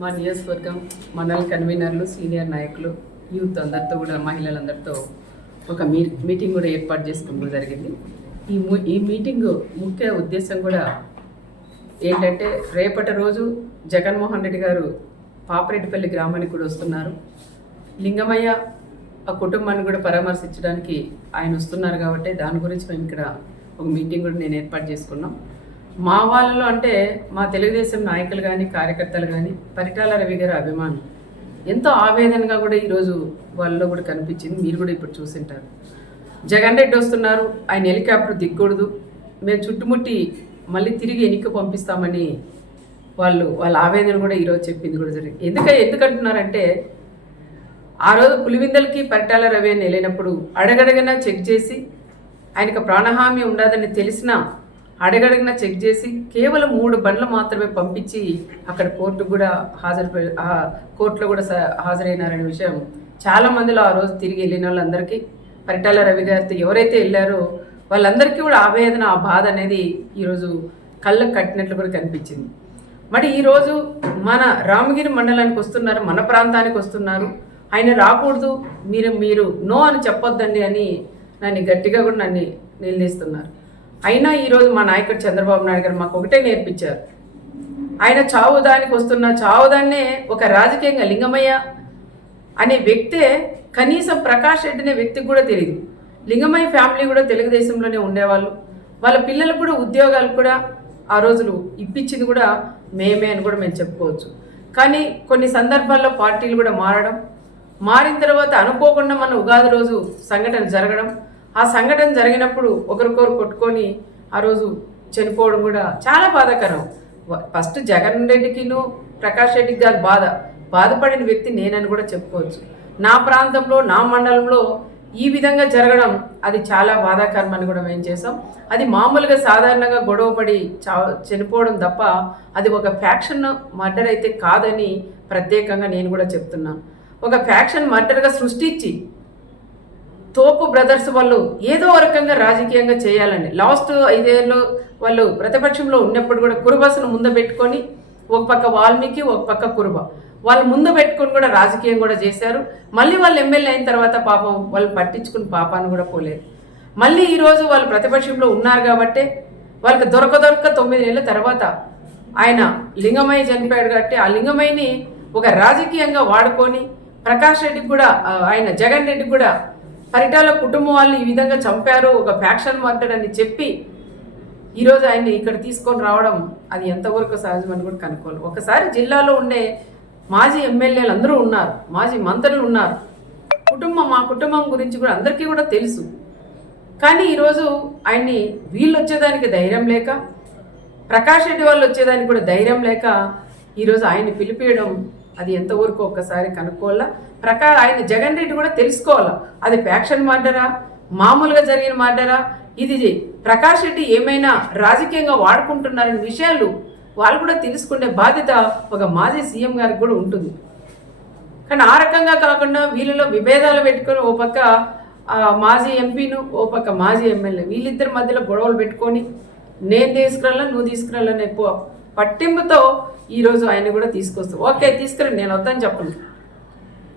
మా నియోజకవర్గం మండల కన్వీనర్లు సీనియర్ నాయకులు యూత్ అందరితో కూడా మహిళలందరితో ఒక మీ మీటింగ్ కూడా ఏర్పాటు చేసుకోవడం జరిగింది. ఈ ఈ మీటింగ్ ముఖ్య ఉద్దేశం కూడా ఏంటంటే రేపటి రోజు జగన్మోహన్ రెడ్డి గారు పాపరెడ్డిపల్లి గ్రామానికి కూడా వస్తున్నారు. లింగమయ్య ఆ కుటుంబాన్ని కూడా పరామర్శించడానికి ఆయన వస్తున్నారు కాబట్టి దాని గురించి మేము ఇక్కడ ఒక మీటింగ్ కూడా నేను ఏర్పాటు చేసుకున్నాం. మా వాళ్ళలో అంటే మా తెలుగుదేశం నాయకులు కానీ కార్యకర్తలు కానీ పరిటాల రవి గారి అభిమానం. ఎంతో ఆవేదనగా కూడా ఈరోజు వాళ్ళలో కూడా కనిపించింది. మీరు కూడా ఇప్పుడు చూసింటారు. జగన్ రెడ్డి వస్తున్నారు. ఆయన హెలికాప్టర్ దిగకూడదు. మేము చుట్టుముట్టి మళ్ళీ తిరిగి ఎన్నిక పంపిస్తామని వాళ్ళు వాళ్ళ ఆవేదన కూడా ఈరోజు చెప్పింది కూడా జరిగింది. ఎందుక ఎందుకంటున్నారంటే ఆ రోజు పులివిందలకి పరిటాల రవి అని వెళ్ళినప్పుడు అడగడగనా చెక్ చేసి ఆయనకు ప్రాణహామి ఉండదని తెలిసినా అడగడగిన చెక్ చేసి కేవలం మూడు బండ్లు మాత్రమే పంపించి అక్కడ కోర్టు కూడా హాజరు కోర్టులో కూడా స- హాజరైనారనే విషయం చాలా మందిలో ఆ రోజు తిరిగి వెళ్ళిన వాళ్ళందరికీ. పరిటాల రవి గారితో ఎవరైతే వెళ్ళారో వాళ్ళందరికీ కూడా ఆవేదన ఆ బాధ అనేది ఈరోజు కళ్ళకు కట్టినట్లు కూడా కనిపించింది. మరి ఈరోజు మన రామగిరి మండలానికి వస్తున్నారు మన ప్రాంతానికి వస్తున్నారు. ఆయన రాకూడదు మీరు మీరు నో అని చెప్పొద్దండి అని నన్ను గట్టిగా కూడా నన్ను నిలదీస్తున్నారు. అయినా ఈరోజు మా నాయకుడు చంద్రబాబు నాయుడు గారు మాకు ఒకటే నేర్పించారు. ఆయన చావుదానికి వస్తున్న చావుదాన్నే ఒక రాజకీయంగా లింగమయ్య అనే వ్యక్తే కనీసం ప్రకాష్ రెడ్డి అనే వ్యక్తికి కూడా తెలియదు లింగమయ్య ఫ్యామిలీ కూడా తెలుగుదేశంలోనే ఉండేవాళ్ళు. వాళ్ళ పిల్లలకు కూడా ఉద్యోగాలు కూడా ఆ రోజులు ఇప్పించింది కూడా మేమే అని కూడా మేము చెప్పుకోవచ్చు. కానీ కొన్ని సందర్భాల్లో పార్టీలు కూడా మారడం మారిన తర్వాత అనుకోకుండా మన ఉగాది రోజు సంఘటన జరగడం ఆ సంఘటన జరిగినప్పుడు ఒకరికొకరు కొట్టుకొని ఆ రోజు చనిపోవడం కూడా చాలా బాధాకరం. ఫస్ట్ జగన్ రెడ్డికిను ప్రకాష్ రెడ్డికి కాదు బాధ. బాధపడిన వ్యక్తి నేనని కూడా చెప్పుకోవచ్చు. నా ప్రాంతంలో నా మండలంలో ఈ విధంగా జరగడం అది చాలా బాధాకరం అని కూడా మేము చేసాం అది మామూలుగా సాధారణంగా గొడవపడి చా చనిపోవడం తప్ప అది ఒక ఫ్యాక్షన్ మర్డర్ అయితే కాదని ప్రత్యేకంగా నేను కూడా చెప్తున్నాను ఒక ఫ్యాక్షన్ మర్డర్గా సృష్టించి తోపు బ్రదర్స్ వాళ్ళు ఏదో ఒక రకంగా రాజకీయంగా చేయాలండి. లాస్ట్ ఐదేళ్ళు వాళ్ళు ప్రతిపక్షంలో ఉన్నప్పుడు కూడా కురుబసను ముందు పెట్టుకొని ఒక పక్క వాల్మీకి ఒక పక్క కురుబ. వాళ్ళు ముందు పెట్టుకొని కూడా రాజకీయం కూడా చేశారు. మళ్ళీ వాళ్ళు ఎమ్మెల్యే అయిన తర్వాత పాపం వాళ్ళు పట్టించుకుని పాపాన్ని కూడా పోలేదు. మళ్ళీ ఈరోజు వాళ్ళు ప్రతిపక్షంలో ఉన్నారు కాబట్టే వాళ్ళకి దొరక దొరక తొమ్మిది ఏళ్ళ తర్వాత ఆయన లింగమయ్య చనిపోయాడు కాబట్టి ఆ లింగమయ్యని ఒక రాజకీయంగా వాడుకొని ప్రకాష్ రెడ్డికి కూడా ఆయన జగన్ రెడ్డికి కూడా పరిటాల కుటుంబం వాళ్ళు ఈ విధంగా చంపారు ఒక ఫ్యాక్షన్ మర్డర్ అని చెప్పి ఈరోజు ఆయన్ని ఇక్కడ తీసుకొని రావడం అది ఎంతవరకు సహజమని కూడా కనుక్కోవాలి. ఒకసారి జిల్లాలో ఉండే మాజీ ఎమ్మెల్యేలు అందరూ ఉన్నారు మాజీ మంత్రులు ఉన్నారు. కుటుంబం మా కుటుంబం గురించి కూడా అందరికీ కూడా తెలుసు. కానీ ఈరోజు ఆయన్ని వీళ్ళు వచ్చేదానికి ధైర్యం లేక ప్రకాష్ రెడ్డి వాళ్ళు వచ్చేదానికి కూడా ధైర్యం లేక ఈరోజు ఆయన్ని పిలిపియడం అది ఎంతవరకు ఒక్కసారి కనుక్కోవాలా? ప్రకారం ఆయన జగన్ రెడ్డి కూడా తెలుసుకోవాలా? అది ఫ్యాక్షన్ మర్డరా? మామూలుగా జరిగిన మర్డరా? ఇది ప్రకాష్ రెడ్డి ఏమైనా రాజకీయంగా వాడుకుంటున్నారనే విషయాలు వాళ్ళు కూడా తెలుసుకునే బాధ్యత ఒక మాజీ సీఎం గారికి కూడా ఉంటుంది. కానీ ఆ రకంగా కాకుండా వీళ్ళలో విభేదాలు పెట్టుకొని ఓ పక్క మాజీ ఎంపీను ఓ పక్క మాజీ ఎమ్మెల్యే వీళ్ళిద్దరి మధ్యలో గొడవలు పెట్టుకొని నేను తీసుకురాలా నువ్వు తీసుకురాలనే పో- పట్టింపుతో ఈరోజు ఆయన కూడా తీసుకొస్తాం. ఓకే తీసుకురండి నేను వద్దని చెప్పండి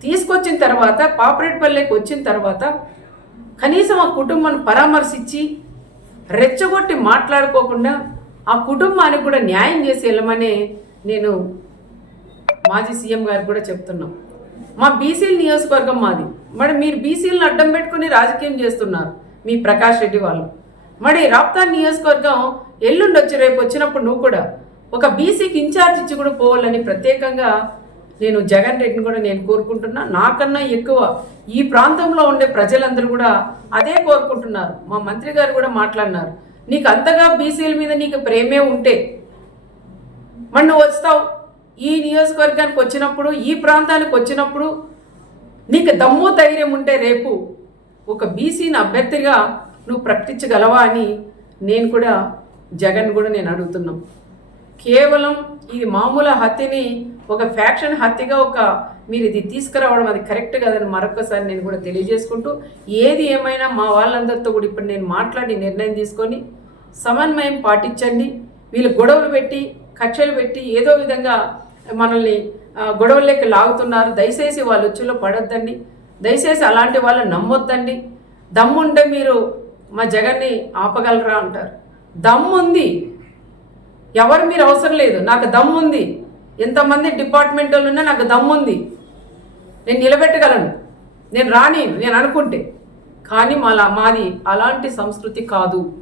తీసుకొచ్చిన తర్వాత పాపరేట్పల్లికి వచ్చిన తర్వాత కనీసం ఆ కుటుంబాన్ని పరామర్శించి రెచ్చగొట్టి మాట్లాడుకోకుండా ఆ కుటుంబానికి కూడా న్యాయం చేసి వెళ్ళమని నేను మాజీ సీఎం గారు కూడా చెప్తున్నాం. మా బీసీల నియోజకవర్గం మాది. మరి మీరు బీసీలను అడ్డం పెట్టుకుని రాజకీయం చేస్తున్నారు మీ ప్రకాష్ రెడ్డి వాళ్ళు. మరి రాప్తా నియోజకవర్గం ఎల్లుండి వచ్చి రేపు వచ్చినప్పుడు నువ్వు కూడా ఒక బీసీకి ఇన్ఛార్జ్ ఇచ్చి కూడా పోవాలని ప్రత్యేకంగా నేను జగన్ రెడ్డిని కూడా నేను కోరుకుంటున్నా. నాకన్నా ఎక్కువ ఈ ప్రాంతంలో ఉండే ప్రజలందరూ కూడా అదే కోరుకుంటున్నారు. మా మంత్రి గారు కూడా మాట్లాడినారు. నీకు అంతగా బీసీల మీద నీకు ప్రేమే ఉంటే మరి వస్తావు. ఈ నియోజకవర్గానికి వచ్చినప్పుడు ఈ ప్రాంతానికి వచ్చినప్పుడు నీకు దమ్ము ధైర్యం ఉంటే రేపు ఒక బీసీని అభ్యర్థిగా నువ్వు ప్రకటించగలవా అని నేను కూడా జగన్ కూడా నేను అడుగుతున్నాం. కేవలం ఇది మామూలు హత్యని ఒక ఫ్యాక్షన్ హత్యగా ఒక మీరు ఇది తీసుకురావడం అది కరెక్ట్ కాదని మరొకసారి నేను కూడా తెలియజేసుకుంటూ ఏది ఏమైనా మా వాళ్ళందరితో కూడా ఇప్పుడు నేను మాట్లాడి నిర్ణయం తీసుకొని సమన్వయం పాటించండి. వీళ్ళు గొడవలు పెట్టి కక్షలు పెట్టి ఏదో విధంగా మనల్ని గొడవల్లోకి లాగుతున్నారు. దయచేసి వాళ్ళ ఉచ్చులో పడొద్దండి. దయచేసి అలాంటి వాళ్ళు నమ్మొద్దండి. దమ్ముంటే మీరు మా జగన్ని ఆపగలరా అంటారు. దమ్ముంది ఎవరు మీరు అవసరం లేదు. నాకు దమ్ముంది ఎంతమంది డిపార్ట్మెంట్ వాళ్ళు ఉన్నా నాకు దమ్ముంది నేను నిలబెట్టగలను. నేను రాని నేను అనుకుంటే. కానీ మళ్ళా మాది అలాంటి సంస్కృతి కాదు.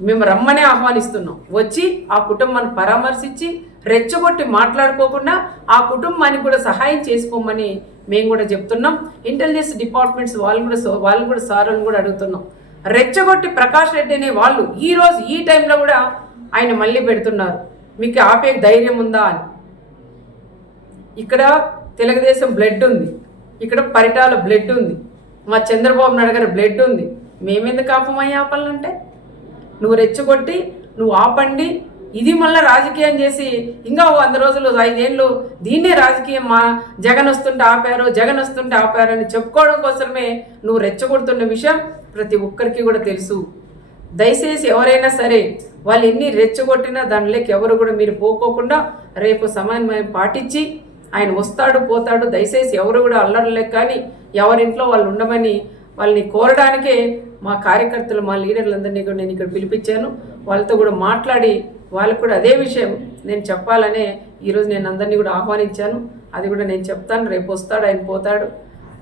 మేము రమ్మనే ఆహ్వానిస్తున్నాం. వచ్చి ఆ కుటుంబాన్ని పరామర్శించి రెచ్చగొట్టి మాట్లాడుకోకుండా ఆ కుటుంబానికి కూడా సహాయం చేసుకోమని మేము కూడా చెప్తున్నాం. ఇంటెలిజెన్స్ డిపార్ట్మెంట్స్ వాళ్ళు కూడా సో- వాళ్ళు కూడా సార్లను కూడా అడుగుతున్నాం. రెచ్చగొట్టి ప్రకాష్ రెడ్డి అనే వాళ్ళు ఈరోజు ఈ టైంలో కూడా ఆయన మళ్ళీ పెడుతున్నారు. మీకు ఆపే ధైర్యం ఉందా అని. ఇక్కడ తెలుగుదేశం బ్లడ్ ఉంది. ఇక్కడ పరిటాల బ్లడ్ ఉంది. మా చంద్రబాబు నాయుడు గారి బ్లడ్ ఉంది. మేమెందుకు ఆపమయ్యి ఆపాలంటే నువ్వు రెచ్చగొట్టి నువ్వు ఆపండి. ఇది మళ్ళీ రాజకీయం చేసి ఇంకా వంద రోజులు ఐదేళ్ళు దీన్నే రాజకీయం మా జగన్ వస్తుంటే ఆపారు జగన్ వస్తుంటే ఆపారు అని చెప్పుకోవడం కోసమే నువ్వు రెచ్చగొడుతున్న విషయం ప్రతి ఒక్కరికి కూడా తెలుసు. దయచేసి ఎవరైనా సరే వాళ్ళు ఎన్ని రెచ్చగొట్టినా దానిలోకి ఎవరు కూడా మీరు పోకోకుండా రేపు సమన్వయం పాటించి ఆయన వస్తాడు పోతాడు దయచేసి ఎవరు కూడా అల్లర్లేక కానీ ఎవరింట్లో వాళ్ళు ఉండమని వాళ్ళని కోరడానికే మా కార్యకర్తలు మా లీడర్లందరినీ కూడా నేను ఇక్కడ పిలిపించాను. వాళ్ళతో కూడా మాట్లాడి వాళ్ళకు కూడా అదే విషయం నేను చెప్పాలనే ఈరోజు నేను అందరినీ కూడా ఆహ్వానించాను. అది కూడా నేను చెప్తాను. రేపు వస్తాడు ఆయన పోతాడు.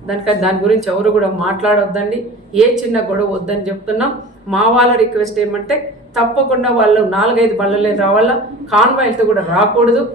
దానికని దాని గురించి ఎవరు కూడా మాట్లాడొద్దండి. ఏ చిన్న గొడవ వద్దని చెప్తున్నాం. మా వాళ్ళ రిక్వెస్ట్ ఏమంటే తప్పకుండా వాళ్ళు నాలుగైదు బళ్ళలే రావాలా? కాన్వాయిలతో కూడా రాకూడదు.